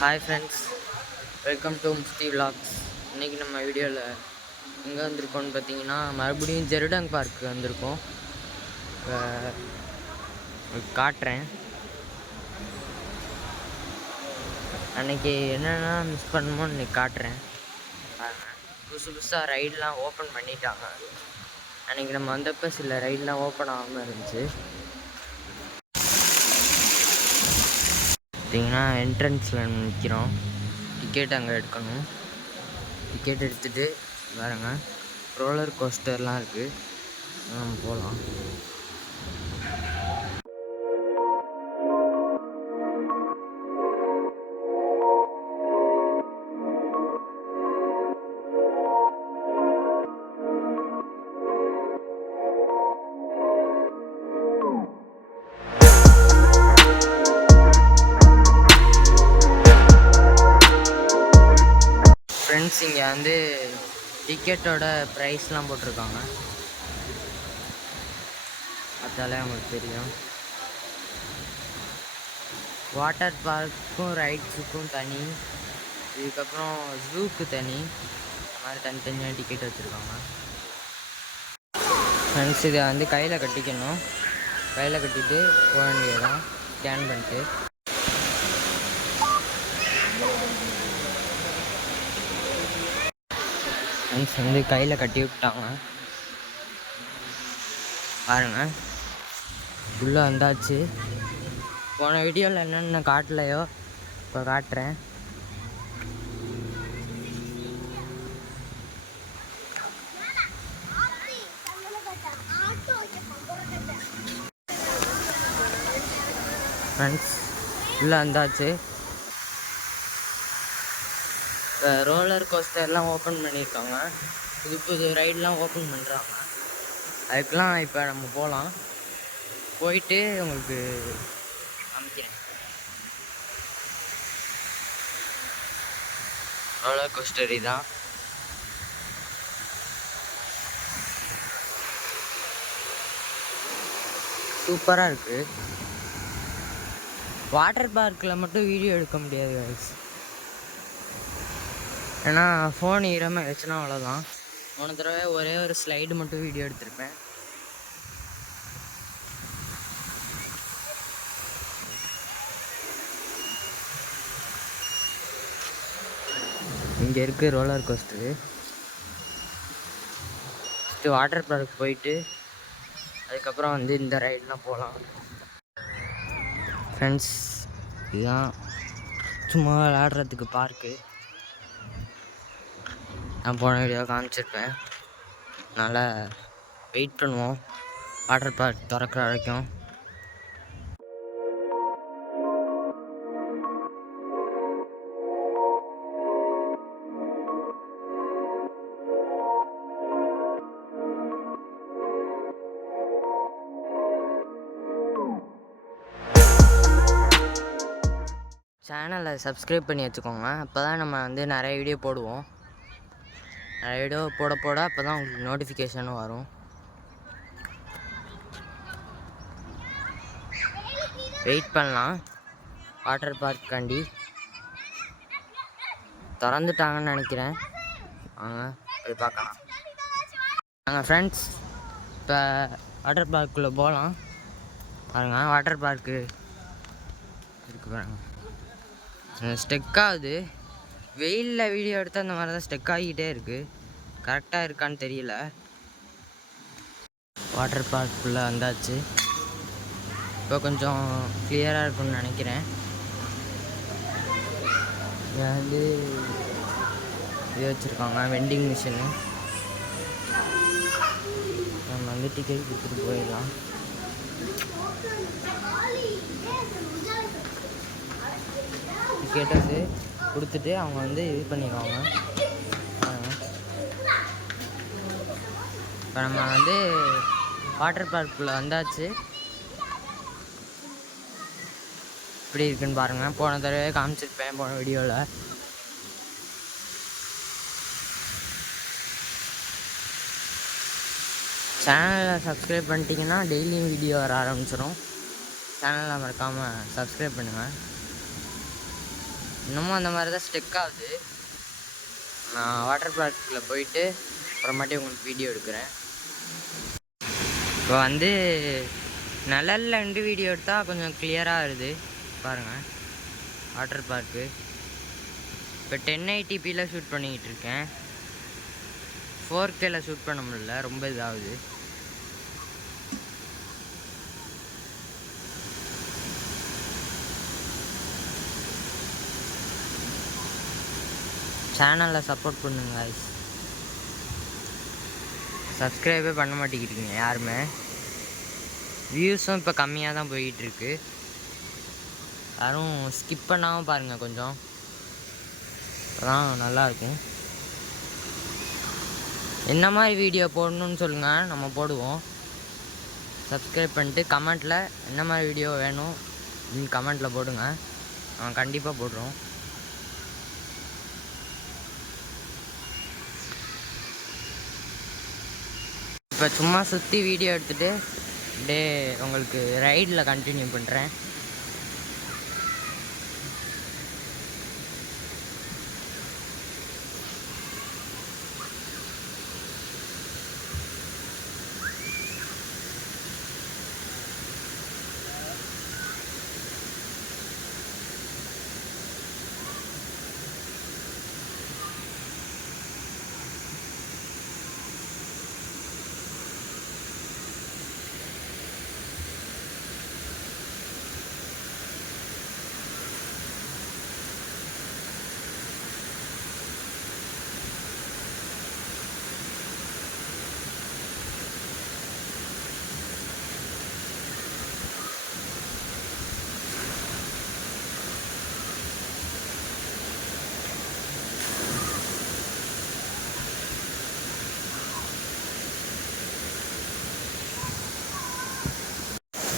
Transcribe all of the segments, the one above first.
Hi friends, welcome to Mufti vlogs. இன்றைக்கி நம்ம வீடியோவில் எங்கே வந்திருக்கோம்னு பார்த்தீங்கன்னா, மறுபடியும் ஜெருடங் பார்க்கு வந்திருக்கோம். காட்டுறேன். அன்றைக்கி என்னென்னா மிஸ் பண்ணணுமோ இன்றைக்கி காட்டுறேன். புதுசாக ரைடெலாம் ஓப்பன் பண்ணிட்டாங்க. அன்றைக்கி நம்ம வந்தப்போ சில ரைடெலாம் ஓப்பன் ஆகாமல் இருந்துச்சு. பார்த்தீங்கன்னா என்ட்ரன்ஸில் நிற்கிறோம். டிக்கெட் அங்கே எடுக்கணும். டிக்கெட் எடுத்துகிட்டு பாருங்க, ரோலர் கோஸ்டர்லாம் இருக்குது. நம்ம போகலாம். ஃப்ரெண்ட்ஸ், இங்கே வந்து டிக்கெட்டோட ப்ரைஸ்லாம் போட்டிருக்காங்க. அதாலே உங்களுக்கு தெரியும். வாட்டர் பார்க்கும் ரைட்ஸுக்கும் தனி, இதுக்கப்புறம் ஜூக்கு தனி, இந்த மாதிரி தனித்தனியாக டிக்கெட் வச்சுருக்காங்க. ஃப்ரெண்ட்ஸ், இதை வந்து கையில் கட்டிக்கணும். கையில் கட்டிட்டு போக வேண்டியதான், ஸ்கேன் பண்ணிட்டு. ஃப்ரெண்ட்ஸ் வந்து கையில் கட்டி விட்டாங்க பாருங்கள். உள்ளே வந்தாச்சு. போன வீடியோவில் என்னென்ன காட்டலையோ இப்போ காட்டுறேன். ஃப்ரெண்ட்ஸ், உள்ளே வந்தாச்சு. இப்போ ரோலர் கோஸ்டர்லாம் ஓப்பன் பண்ணியிருக்காங்க. புது புது ரைடெலாம் ஓப்பன் பண்ணுறாங்க. அதுக்கெலாம் இப்போ நம்ம போகலாம். போயிட்டு உங்களுக்கு காமிக்கிறேன். ரோலர் கோஸ்டர் இதான். சூப்பராக இருக்குது. வாட்டர் பார்க்கில் மட்டும் வீடியோ எடுக்க முடியாது guys. ஏன்னா ஃபோன் ஈரமாக வச்சுனா அவ்வளோதான். போன தடவை ஒரே ஒரு ஸ்லைடு மட்டும் வீடியோ எடுத்திருப்பேன். இங்கே இருக்குது roller coaster. First water park போயிட்டு அதுக்கப்புறம் வந்து இந்த ரைடெலாம் போகலாம். ஃப்ரெண்ட்ஸ், இதுதான் சும்மா விளையாடுறதுக்கு பார்க்கு. நான் போன வீடியோ காமிச்சிருப்பேன். அதனால் வெயிட் பண்ணுவோம் வாட்டர் பார்க் திறக்கிற வரைக்கும். சேனலை சப்ஸ்கிரைப் பண்ணி வச்சுக்கோங்க. அப்போ தான் நம்ம வந்து நிறைய வீடியோ போடுவோம். நிறைய வீடியோ போட அப்போ தான் உங்களுக்கு நோட்டிஃபிகேஷனும் வரும். வெயிட் பண்ணலாம் வாட்டர் பார்க்காண்டி. திறந்துட்டாங்கன்னு நினைக்கிறேன். வாங்க போய் பார்க்கலாம். நாங்கள் ஃப்ரெண்ட்ஸ் இப்போ வாட்டர் பார்க்குள்ளே போகலாம். பாருங்க, வாட்டர் பார்க்கு இருக்குது பாருங்க. ஸ்டெக் ஆகுது. வெயிலில் வீடியோ எடுத்தால் அந்த மாதிரி தான் ஸ்டெக் ஆகிக்கிட்டே இருக்குது. கரெக்டாக இருக்கான்னு தெரியல. வாட்டர் பார்க்குள்ளே வந்தாச்சு. இப்போ கொஞ்சம் கிளியராக இருக்குன்னு நினைக்கிறேன். இங்கே வந்து இது வச்சுருக்காங்க, வெண்டிங் மிஷினு. நம்ம வந்து டிக்கெட் கொடுத்துட்டு போயிடலாம். டிக்கெட் வந்து கொடுத்துட்டு அவங்க வந்து இது பண்ணிடுவாங்க. இப்போ நம்ம வந்து வாட்டர் பார்க்குள்ளே வந்தாச்சு. இப்படி இருக்குன்னு பாருங்கள். போன தடவை காமிச்சிருப்பேன் போன வீடியோவில். சேனலை சப்ஸ்கிரைப் பண்ணிட்டீங்கன்னா டெய்லியும் வீடியோ வர ஆரம்பிச்சிடும். சேனலை மறக்காமல் சப்ஸ்கிரைப் பண்ணுங்கள். இன்னமும் அந்த மாதிரி தான் ஸ்டெக் ஆகுது. நான் வாட்டர் பார்க்கில் போயிட்டு அப்புறமாட்டி உங்களுக்கு வீடியோ எடுக்கிறேன். இப்போ வந்து நிழல்ல இருந்து வீடியோ எடுத்தால் கொஞ்சம் கிளியராக வருது பாருங்கள். வாட்டர் பார்க்கு இப்போ 1080pயில் ஷூட் பண்ணிக்கிட்டு இருக்கேன். 4Kல ஷூட் பண்ண முடியல, ரொம்ப இதாகுது. சேனலில் சப்போர்ட் பண்ணுங்க guys. சப்ஸ்கிரைபே பண்ண மாட்டேங்கிறீங்க யாருமே. வியூஸும் இப்போ கம்மியாக தான் போயிட்டுருக்கு. யாரும் ஸ்கிப் பண்ணாமல் பாருங்கள் கொஞ்சம், அதான் நல்லாயிருக்கும். என்ன மாதிரி வீடியோ போடணுன்னு சொல்லுங்கள், நம்ம போடுவோம். சப்ஸ்கிரைப் பண்ணிட்டு கமெண்ட்டில் என்ன மாதிரி வீடியோ வேணும் அப்படின்னு கமெண்ட்டில் போடுங்க, அவன் கண்டிப்பாக போடுறோம். இப்போ சும்மா சுற்றி வீடியோ எடுத்துகிட்டு அப்படியே உங்களுக்கு ரைடில் கண்டினியூ பண்ணுறேன்.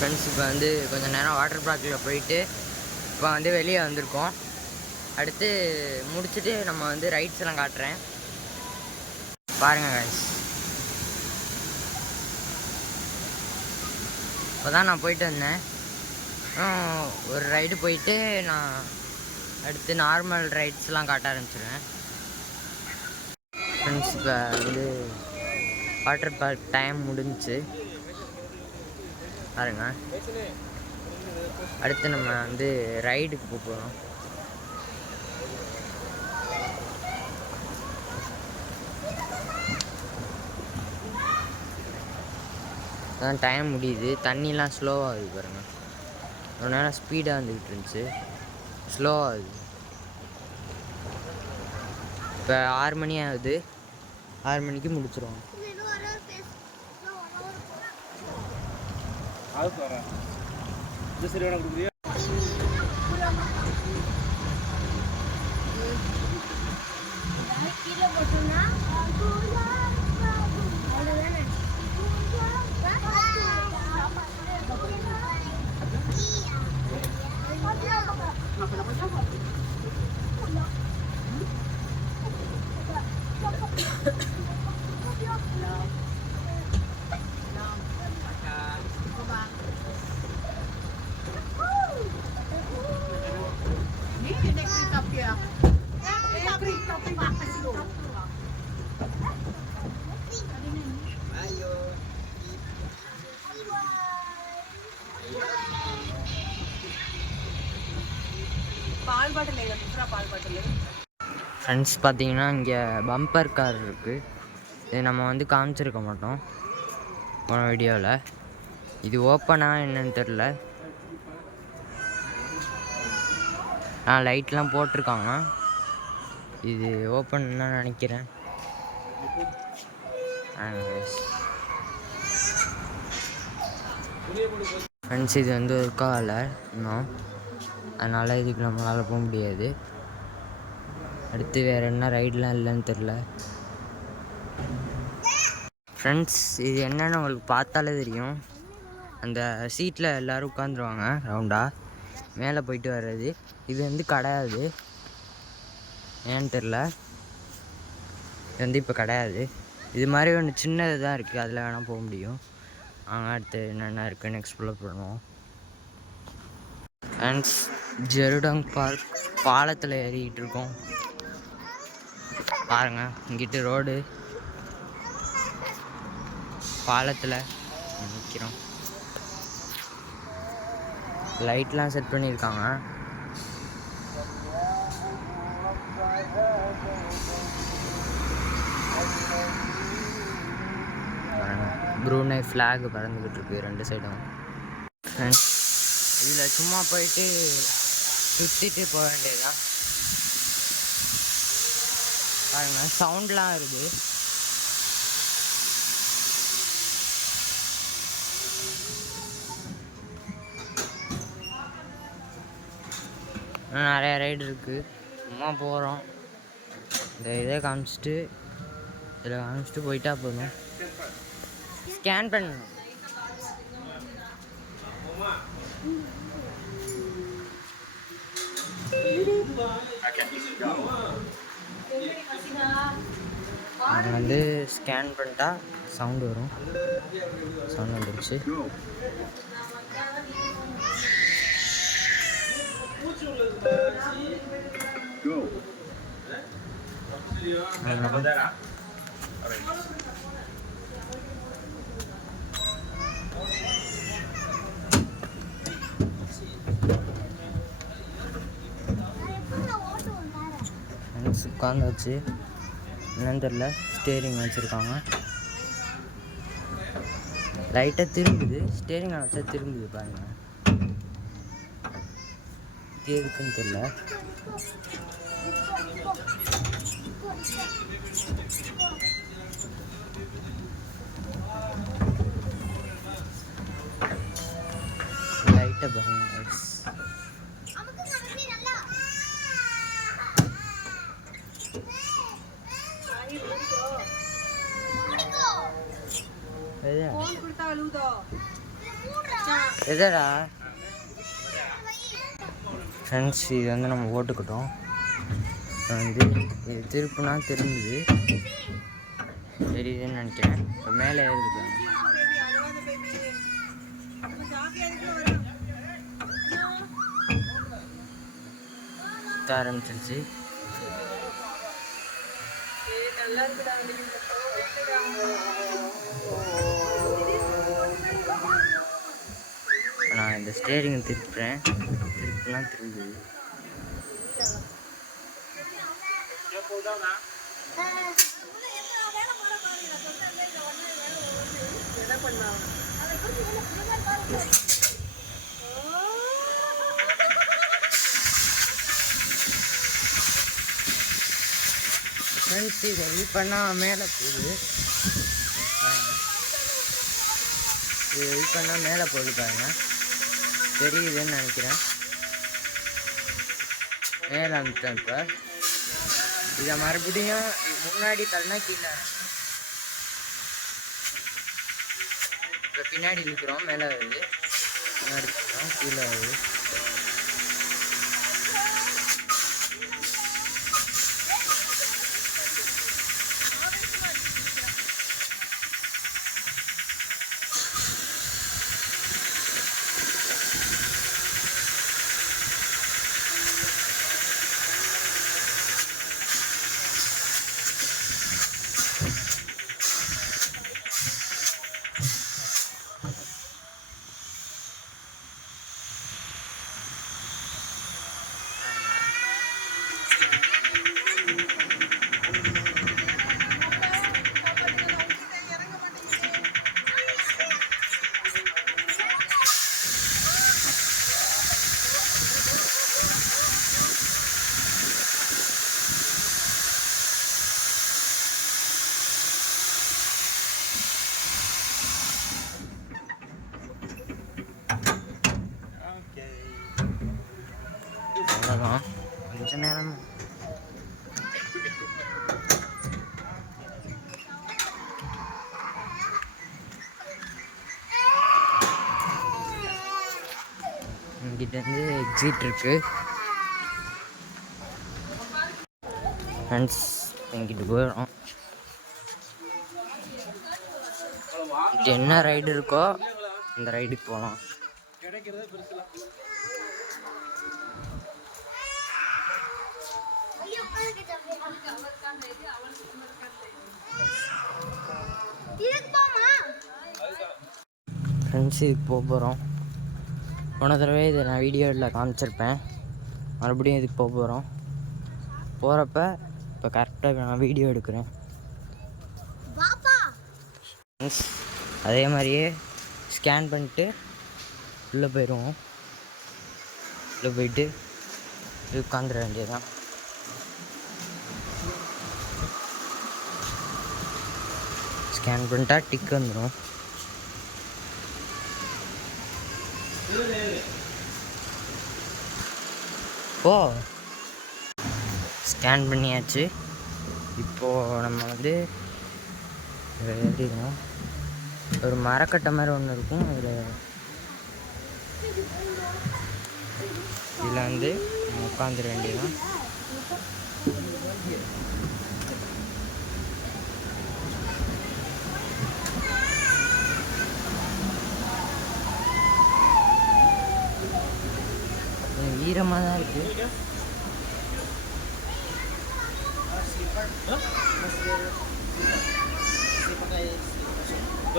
ஃப்ரெண்ட்ஸ் இப்போ வந்து கொஞ்சம் நேரம் வாட்டர் பார்க்கில் போயிட்டு இப்போ வந்து வெளியே வந்திருக்கோம். அடுத்து முடிச்சுட்டு நம்ம வந்து ரைட்ஸ் எல்லாம் காட்டுறேன் பாருங்கள் guys. இப்போ தான் நான் போயிட்டு வந்தேன். ஒரு ரைடு போயிட்டு நான் அடுத்து நார்மல் ரைட்ஸ்லாம் காட்ட ஆரம்பிச்சிடுவேன். ஃப்ரெண்ட்ஸ் இப்போ வந்து வாட்டர் பார்க் டைம் முடிஞ்சிச்சு பாருங்க. அடுத்து நம்ம வந்து ரைடுக்கு போகிறோம். அதான் டைம் முடியுது. தண்ணிலாம் ஸ்லோவாகுது பாருங்கள். ஒரு நேரம் ஸ்பீடாக வந்துக்கிட்டு இருந்துச்சு, ஸ்லோவாகுது. இப்போ 6 மணி ஆகுது, 6 மணிக்கு முடிச்சிடுவோம். ஃப்ரெண்ட்ஸ் பார்த்தீங்கன்னா இங்கே பம்பர் கார் இருக்குது. இது நம்ம வந்து காமிச்சிருக்க மாட்டோம் போன வீடியோவில். இது ஓப்பனாக என்னன்னு தெரில. லைட்லாம் போட்டிருக்காங்க. இது ஓப்பன் தான் நினைக்கிறேன். ஃப்ரெண்ட்ஸ் இது வந்து ஒரு கால இன்னும், அதனால் இதுக்கு நம்மளால் போக முடியாது. அடுத்து வேறு என்ன ரைடெலாம் இல்லைன்னு தெரில. ஃப்ரெண்ட்ஸ் இது என்னென்னு உங்களுக்கு பார்த்தாலே தெரியும். அந்த சீட்டில் எல்லோரும் உட்காந்துருவாங்க ரவுண்டாக, மேலே போயிட்டு வர்றது. இது வந்து கிடையாது, ஏன்னு தெரில. இது வந்து இப்போ கிடையாது. இது மாதிரி ஒன்று சின்னது தான் இருக்குது, அதில் வேணால் போக முடியும். அடுத்து என்னென்ன இருக்குதுன்னு எக்ஸ்ப்ளோர் பண்ணுவோம். ஃப்ரெண்ட்ஸ் ஜெருடாங் பார்க் பாலத்தில் ஏறிக்கிட்டு இருக்கோம் பாருங்க. இங்கிட்டு ரோடு, பாலத்தில் நிற்கிறோம். லைட்லாம் செட் பண்ணியிருக்காங்க. ப்ரூனை ஃப்ளாக் பறந்துக்கிட்டு இருக்கு 2 சைடும். இதில் சும்மா போயிட்டு சுற்றிட்டு போக வேண்டியதுதான். பாருங்க சவுண்ட்லாம் இருக்குது. நிறைய ரைடு இருக்குது. சும்மா போகிறோம். இந்த இதை காமிச்சிட்டு இதில் காமிச்சிட்டு போயிட்டா போதும். ஸ்கேன் பண்ணணும். நாங்கள் வந்து ஸ்கேன் பண்ணிட்டா சவுண்டு வரும். சவுண்ட் வந்துடுச்சு. உட்காந்து வச்சு என்னன்னு தெரியல, ஸ்டேரிங் வச்சுருக்காங்க. லைட்டாக திரும்புது. ஸ்டேரிங் வச்சா திரும்புது பாருங்க. இது எதுக்குன்னு தெரியல. லைட்டாக பாருங்க. எதடா ஃப்ரெண்ட்ஸ், இது வந்து நம்ம ஓட்டுக்கிட்டோம். வந்து இது திருப்புனா திரும்புது, தெரியுதுன்னு நினைக்கிறேன். இப்போ மேலே ஏறுது ஆரம்பிச்சிருச்சு. நான் இந்த ஸ்டேரிங்கை திருப்புறேன். திருப்புனா திரும்புது. ஃப்ரெண்ட்ஸ், இதை இது பண்ணால் மேலே போகுது. இது இது பண்ணால் மேலே போகுது பாருங்க. தெரியுதுன்னு நினைக்கிறேன். மேலே அனுப்பிட்டேன். இப்போ இதை மறுபடியும் முன்னாடி தள்ளினா கீழே. இப்போ பின்னாடி இழுக்கிறோம், மேலே வருது. முன்னாடி தள்ளுறோம், கீழே வருது. அவ்வளோதான், கொஞ்ச நேரம். இங்கிட்டேருந்து எக்ஸிட் இருக்கு ஃப்ரெண்ட்ஸ். இங்கிட்டு போயிடும். இங்கிட்ட என்ன ரைடு இருக்கோ அந்த ரைடுக்கு போகலாம். ஃப்ரெண்ட்ஸ் இதுக்கு போக போகிறோம். போன தடவை இதை நான் வீடியோவில் காமிச்சிருப்பேன். மறுபடியும் இதுக்கு போக போகிறோம். போகிறப்ப இப்போ கரெக்டாக நான் வீடியோ எடுக்கிறேன். ஃப்ரெண்ட்ஸ் அதே மாதிரியே ஸ்கேன் பண்ணிட்டு உள்ளே போயிடுவோம். உள்ளே போயிட்டு உட்காந்துட வேண்டியதுதான். ஸ்கேன் பண்ணிட்டா டிக் வந்துடும். ஓ ஸ்கேன் பண்ணியாச்சு. இப்போது நம்ம வந்து எழுதிடும். ஒரு மரக்கட்டை மாதிரி ஒன்று இருக்கும். இதில் வந்து உட்காந்துட வேண்டியதுதான். ஈரமாக தான் இருக்குது.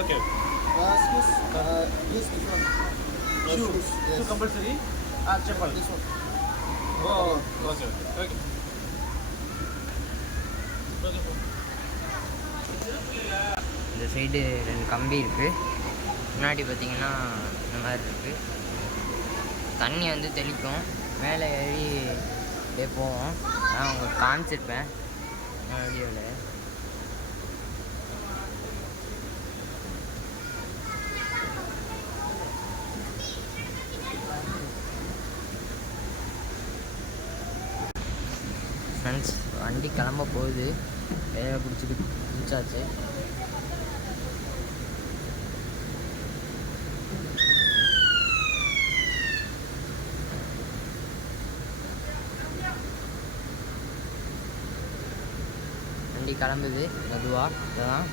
Okay. Shoes. Yes, this one. Shoes. Yes. Shoe compulsory. Chappal. This one. Oh, okay. Okay. இந்த சைடு 2 கம்பி இருக்குது. முன்னாடி பார்த்திங்கன்னா இந்த மாதிரி இருக்குது. தண்ணி வந்து தெளிக்கும். மேலே ஏறி அப்படியே போவோம். நான் உங்களுக்கு காமிச்சிருப்பேன் வீடியோவில். ஃப்ரெண்ட்ஸ் வண்டி கிளம்ப போகுது. வேலை பிடிச்சாச்சு. வண்டி கிளம்புது மெதுவாக. இதுதான்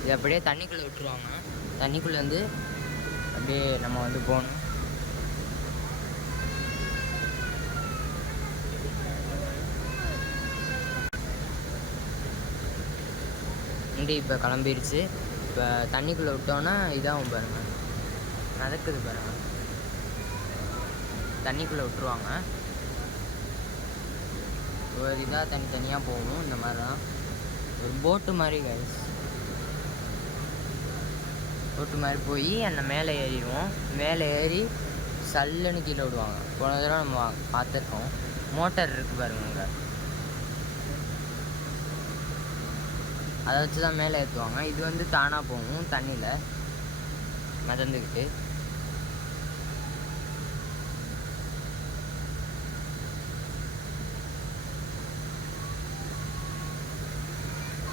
இது அப்படியே தண்ணிக்குள்ளே விட்டுருவாங்க. தண்ணிக்குள்ளே வந்து அப்படியே நம்ம வந்து போகணும். வண்டி இப்போ கிளம்பிடுச்சு. இப்போ தண்ணிக்குள்ளே விட்டோன்னா இதாகும் பாருங்கள், நடக்குது பாருங்கள். தண்ணிக்குள்ளே விட்டுருவாங்க. ஒரு இதாக தனித்தனியாக போகும். இந்த மாதிரி தான் ஒரு போட்டு மாதிரி கைஸ். போட்டு மாதிரி போய் அந்த மேலே ஏறிடுவோம். மேலே ஏறி சல்லுன்னு கீழே விடுவாங்க. போன தடவை நம்ம பார்த்துருக்கோம். மோட்டர் இருக்குது பாருங்க அங்கே. அதை வச்சு தான் மேலே ஏற்றுவாங்க. இது வந்து தானாக போகும் தண்ணியில் மிதந்துக்கிட்டு.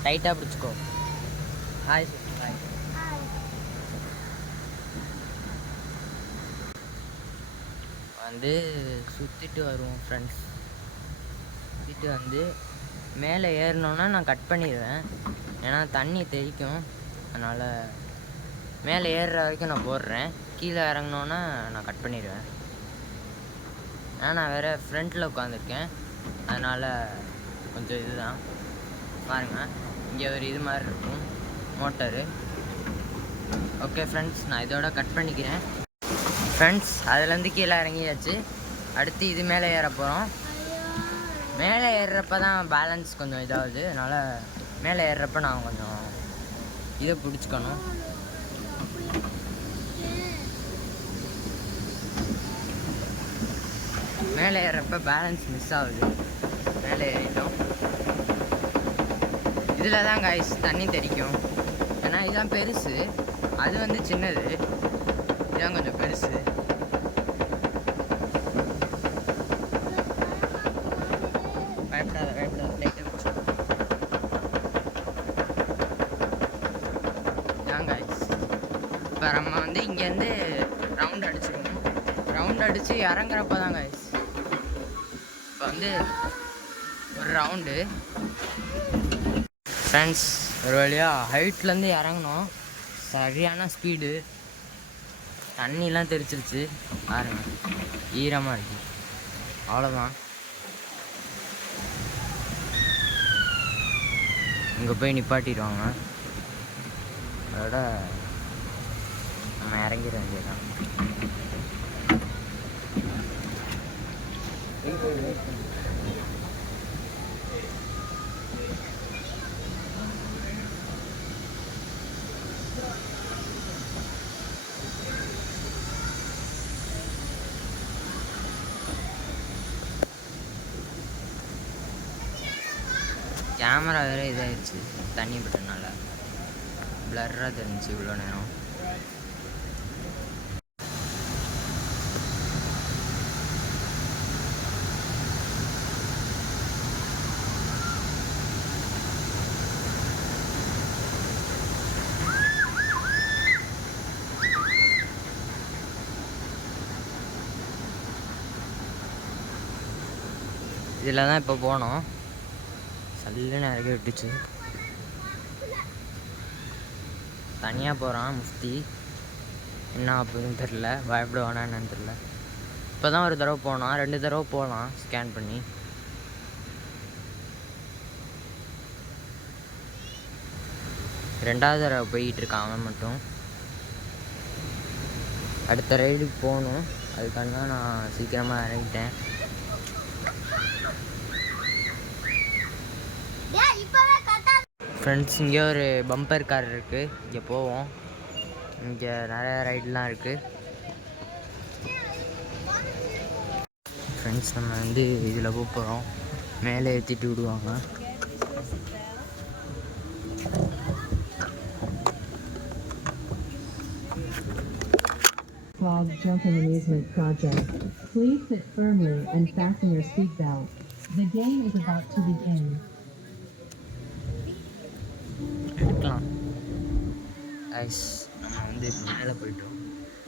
டைட்டாக பிடிச்சிக்கோ. Hi hi. வந்து சுற்றிட்டு வருவோம் ஃப்ரெண்ட்ஸ். சுற்றிட்டு வந்து மேலே ஏறினோன்னா நான் கட் பண்ணிடுவேன். ஏன்னா தண்ணி தெளிக்கும். அதனால் மேலே ஏறுற வரைக்கும் நான் போடுறேன். கீழே இறங்கினோன்னா நான் கட் பண்ணிடுவேன். ஏன்னா நான் வேறு ஃப்ரண்ட்டில் உட்காந்துருக்கேன். அதனால் கொஞ்சம் இதுதான் பாருங்கள். இங்கே ஒரு இது மாதிரி இருக்கும் மோட்டரு. ஓகே ஃப்ரெண்ட்ஸ், நான் இதோட கட் பண்ணிக்கிறேன். ஃப்ரெண்ட்ஸ் அதுலேருந்து கீழே இறங்கியாச்சு. அடுத்து இது மேலே ஏற போகிறோம். மேலே ஏறுறப்ப தான் பேலன்ஸ் கொஞ்சம் இதாகுது. அதனால் மேலே ஏறுறப்ப நான் கொஞ்சம் இதை பிடிச்சிக்கணும். மேலே ஏறுறப்ப பேலன்ஸ் மிஸ் ஆகுது. மேலே ஏறிட்டோம். இதில் தான் கைஸ் தண்ணி தெளிக்கும். ஏன்னா இதுதான் பெருசு, அது வந்து சின்னது. இதுதான் கொஞ்சம் பெருசு. பயப்படாத லைட்டாக இதான் கைஸ். இப்போ நம்ம வந்து இங்கேருந்து ரவுண்ட் அடிச்சிருக்கோம். ரவுண்ட் அடித்து இறங்குறப்ப தான் கைஸ் இப்போ வந்து ஒரு ரவுண்டு. ஃப்ரெண்ட்ஸ் ஒரு வழியாக ஹைட்லேருந்து இறங்கினோம். சரியான ஸ்பீடு. தண்ணிலாம் தெரிச்சிருச்சு பாருங்க, ஈரமாக இருக்குது. அவ்வளோதான். இங்கே போய் நிப்பாட்டிடுவாங்க. அதோட நம்ம இறங்கிட வேண்டியதான். கேமரா வேறு இதாகிடுச்சு தண்ணி பட்டனால, பிளர்ராக தெரிஞ்சிச்சு இவ்வளோ நேரம். இதில் தான் இப்போ போனோம். சல்லுன்னு இறக்கி விட்டுச்சு. தனியாக போகிறான் முஃப்தி. என்ன ஆகுதுன்னு தெரில, பயப்படுவானா என்னன்னு தெரில. இப்போ தான் ஒரு தடவை போனான், 2 தடவை போகலாம் ஸ்கேன் பண்ணி. ரெண்டாவது தடவை போயிட்டு இருக்கான் அவன் மட்டும். அடுத்த ரைடுக்கு போகணும், அதுக்காக தான் நான் சீக்கிரமாக இறங்கிட்டேன். ஃப்ரெண்ட்ஸ், இங்கே ஒரு பம்பர் கார் இருக்குது, இங்கே போவோம். இங்கே நிறையா ரைடெலாம் இருக்குது. ஃப்ரெண்ட்ஸ், நம்ம வந்து இதில் போகிறோம். மேலே ஏற்றிட்டு விடுவாங்க. Frog Jumping Amusement Project. Please sit firmly and fasten your seatbelt. The game is about to begin. எடுக்கலாம் ஐஸ். நம்ம வந்து இப்போ மேலே போயிட்டோம்.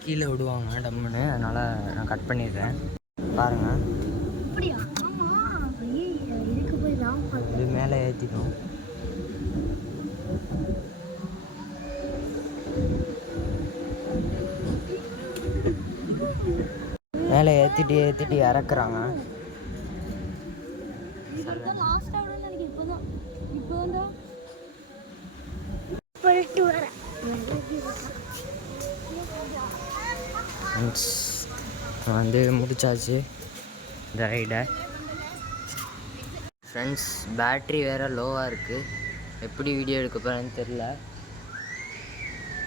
கீழே விடுவாங்க டம்முன்னு, அதனால் நான் கட் பண்ணிடுறேன். பாருங்கள், இது மேலே ஏற்றிட்டோம். மேலே ஏற்றிட்டு இறக்குறாங்க. வந்து முடிச்சாச்சு இந்த ரைடை. ஃப்ரெண்ட்ஸ், பேட்ரி வேறு லோவாக இருக்குது. எப்படி வீடியோ எடுக்க போகிறேன்னு தெரில.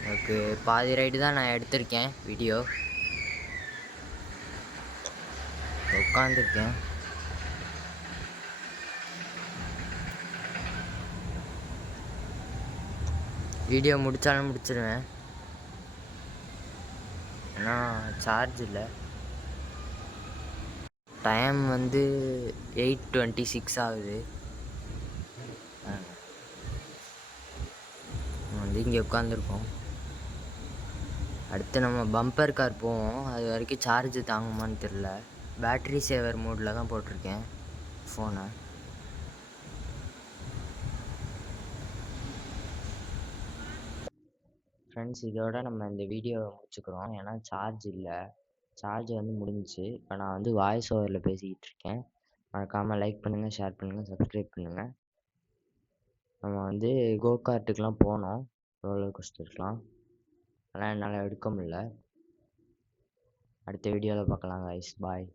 எனக்கு பாதி ரைடு தான் நான் எடுத்திருக்கேன் வீடியோ. உட்காந்துருக்கேன். வீடியோ முடித்தாலும் முடிச்சிடுவேன், ஏன்னா சார்ஜ் இல்லை. டைம் வந்து 8:26 ஆகுது. வந்து இங்கே உட்காந்துருக்கோம். அடுத்து நம்ம பம்பர் கார் போவோம். அது வரைக்கும் சார்ஜ் தாங்குமான்னு தெரில. பேட்ரி சேவர் மோடில் தான் போட்டிருக்கேன் ஃபோனை. ஃப்ரெண்ட்ஸ், இதோட நம்ம இந்த வீடியோவை முடிச்சுக்கிறோம், ஏன்னா சார்ஜ் இல்லை. சார்ஜ் வந்து முடிஞ்சிச்சு. இப்போ நான் வந்து வாய்ஸ் ஓவரில் பேசிக்கிட்டு இருக்கேன். மறக்காமல் லைக் பண்ணுங்கள், ஷேர் பண்ணுங்கள், சப்ஸ்கிரைப் பண்ணுங்கள். நம்ம வந்து கோகார்ட்டுக்கெலாம் போனோம், ரோலர் கோஸ்டருக்கெலாம். ஆனால் என்னால் எடுக்க முடியல. அடுத்த வீடியோவில் பார்க்கலாம் கைஸ். பாய்.